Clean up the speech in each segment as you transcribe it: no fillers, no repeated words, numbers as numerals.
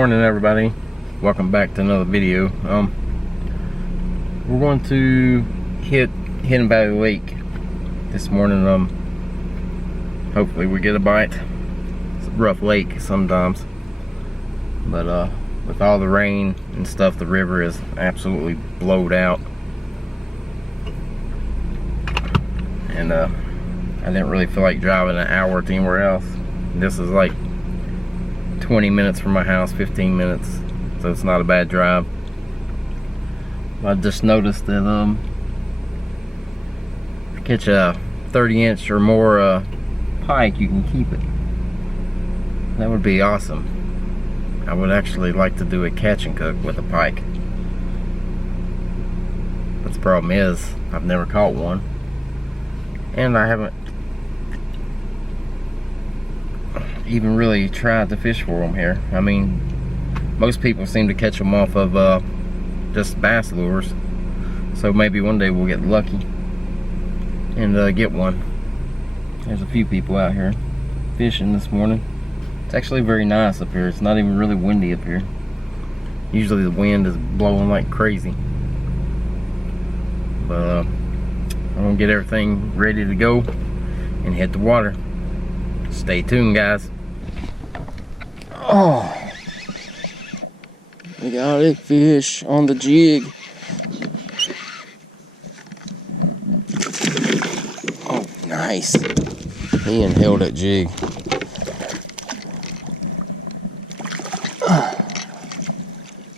morning, everybody. Welcome back to another video. We're going to hit Hidden Valley Lake this morning. Hopefully we get a bite. It's a rough lake sometimes, but with all the rain and stuff, the river is absolutely blowed out, and I didn't really feel like driving an hour to anywhere else. This is like 20 minutes from my house, 15 minutes, so it's not a bad drive. I just noticed that if you catch a 30-inch or more pike, you can keep it. That would be awesome. I would actually like to do a catch and cook with a pike, but the problem is I've never caught one, and I haven't even really tried to fish for them here. I mean, most people seem to catch them off of just bass lures, so maybe one day we'll get lucky and get one. There's a few people out here fishing this morning. It's actually very nice up here. It's not even really windy up here. Usually the wind is blowing like crazy, but I'm gonna get everything ready to go and hit the water. Stay tuned, guys. Oh, we got a fish on the jig. Oh, nice. He inhaled that jig. Ha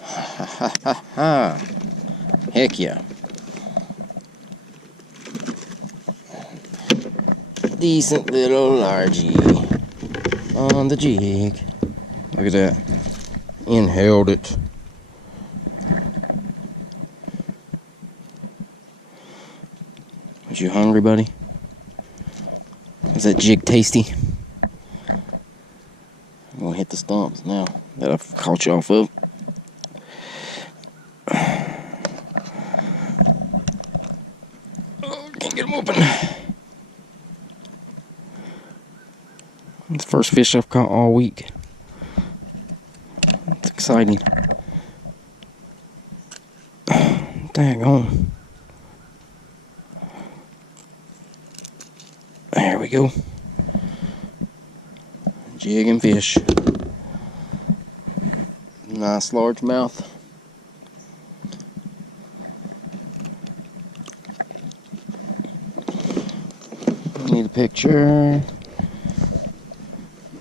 ha ha ha. Heck yeah. Decent little largie on the jig. Look at that. Inhaled it. Was you hungry, buddy? Is that jig tasty? I'm gonna hit the stumps now that I've caught you off of. Oh, can't get them open. It's the first fish I've caught all week. It's exciting. Daggone. There we go. Jig and fish. Nice largemouth. Need a picture.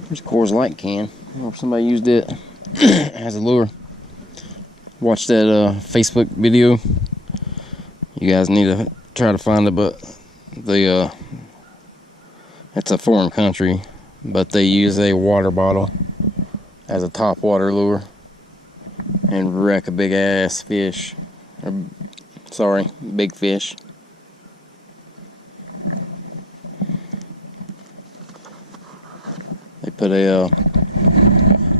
There's a Coors Light can. I don't know if somebody used it as a lure. Watch that Facebook video. You guys need to try to find it, but it's a foreign country, but they use a water bottle as a top water lure and wreck a big ass fish. Sorry, big fish. They put a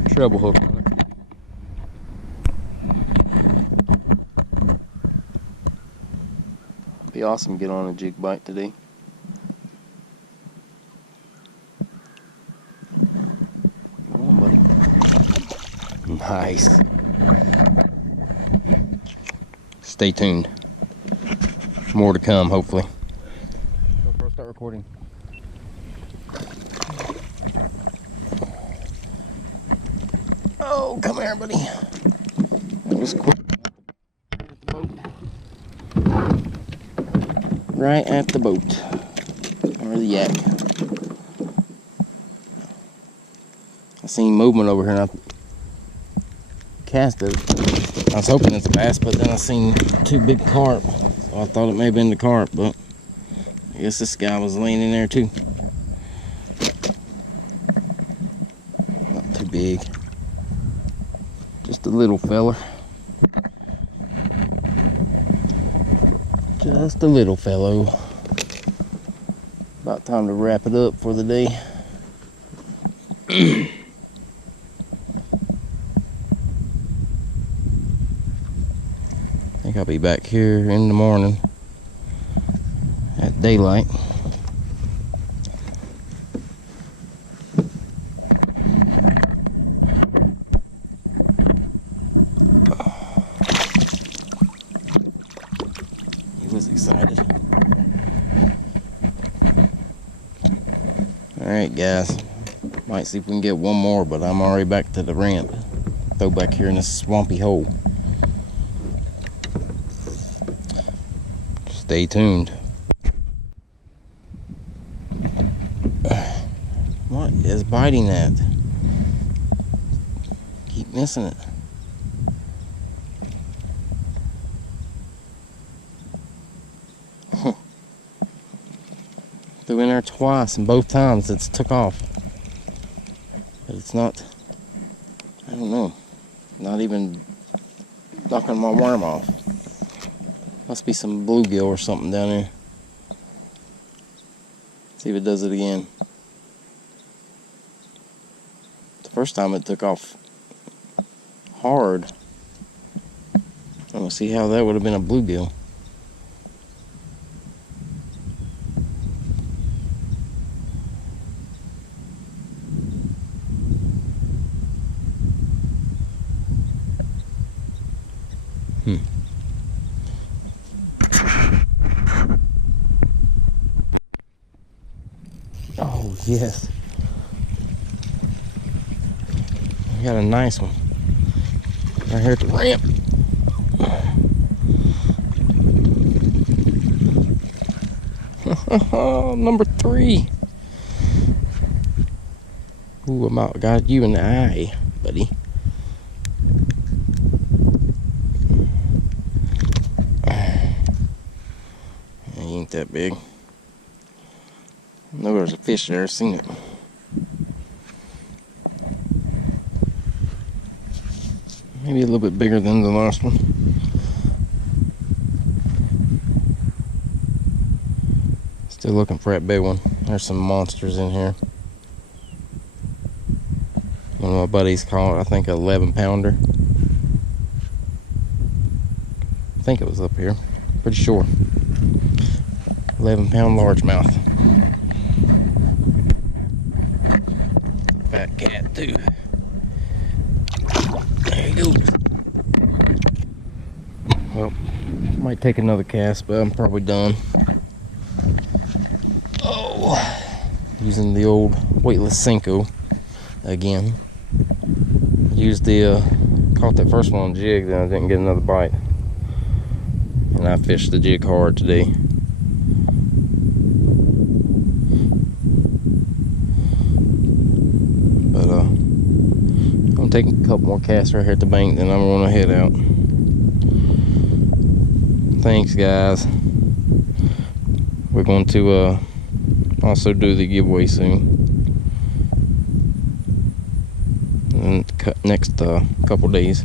treble hook on it. It'd be awesome to get on a jig bite today. Come on, buddy. Nice. Stay tuned. More to come, hopefully. GoPro, start recording. Oh, come here, buddy. That was quick. Right at the boat. Or the yak. I seen movement over here and I cast it. I was hoping it's a bass, but then I seen two big carp. So I thought it may have been the carp, but I guess this guy was laying in there too. Not too big. Just a little fella. Just a little fellow. About time to wrap it up for the day. I think I'll be back here in the morning at daylight. was excited. Alright guys, might see if we can get one more, but I'm already back to the ramp. Throw back here in this swampy hole. Stay tuned. What is biting that? Keep missing it. Threw in there twice, and both times it's took off. But it's not, I don't know, not even knocking my worm off. Must be some bluegill or something down there. See if it does it again. The first time it took off hard. I'm gonna see how that would have been a bluegill. Oh yes, we got a nice one right here at the ramp. Number 3. Ooh, about got you in the eye, buddy. He ain't that big. I know there's a fish there, I've seen it. Maybe a little bit bigger than the last one. Still looking for that big one. There's some monsters in here. One of my buddies caught, I think, an 11-pounder. I think it was up here. Pretty sure. 11-pound largemouth. Fat cat too. There he goes. Well, might take another cast, but I'm probably done. Oh, using the old weightless Senko again. Used the caught that first one on jig, then I didn't get another bite, and I fished the jig hard today. But I'm gonna take a couple more casts right here at the bank, then I'm gonna head out. Thanks guys. We're going to also do the giveaway soon. And next couple days.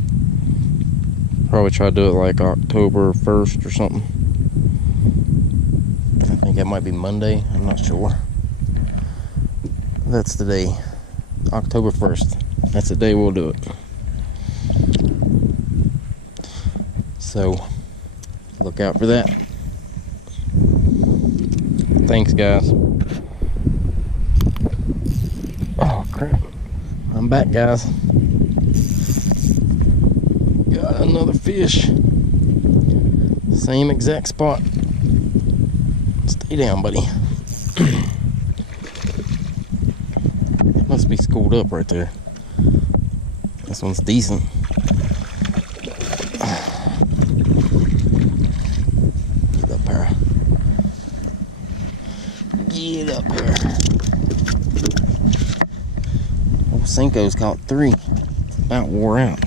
Probably try to do it like October 1st or something. I think that might be Monday, I'm not sure. That's the day. October 1st. That's the day we'll do it. So look out for that. Thanks guys. Oh crap. I'm back guys. Got another fish. Same exact spot. Stay down, buddy. It must be schooled up right there. This one's decent. Get up here. Get up here. Old Senko's caught 3. It's about wore out.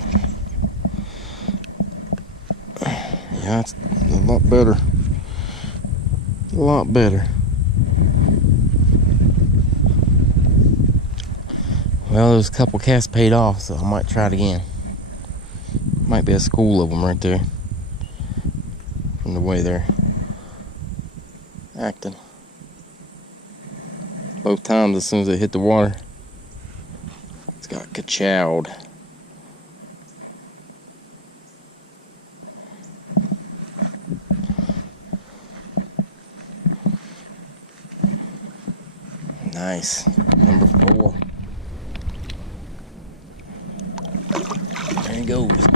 Yeah, it's a lot better. A lot better. Well, there's a couple casts paid off, so I might try it again. Might be a school of them right there. From the way they're acting. Both times, as soon as it hit the water, it's got ka-chowed. Nice. Number 4. There he goes.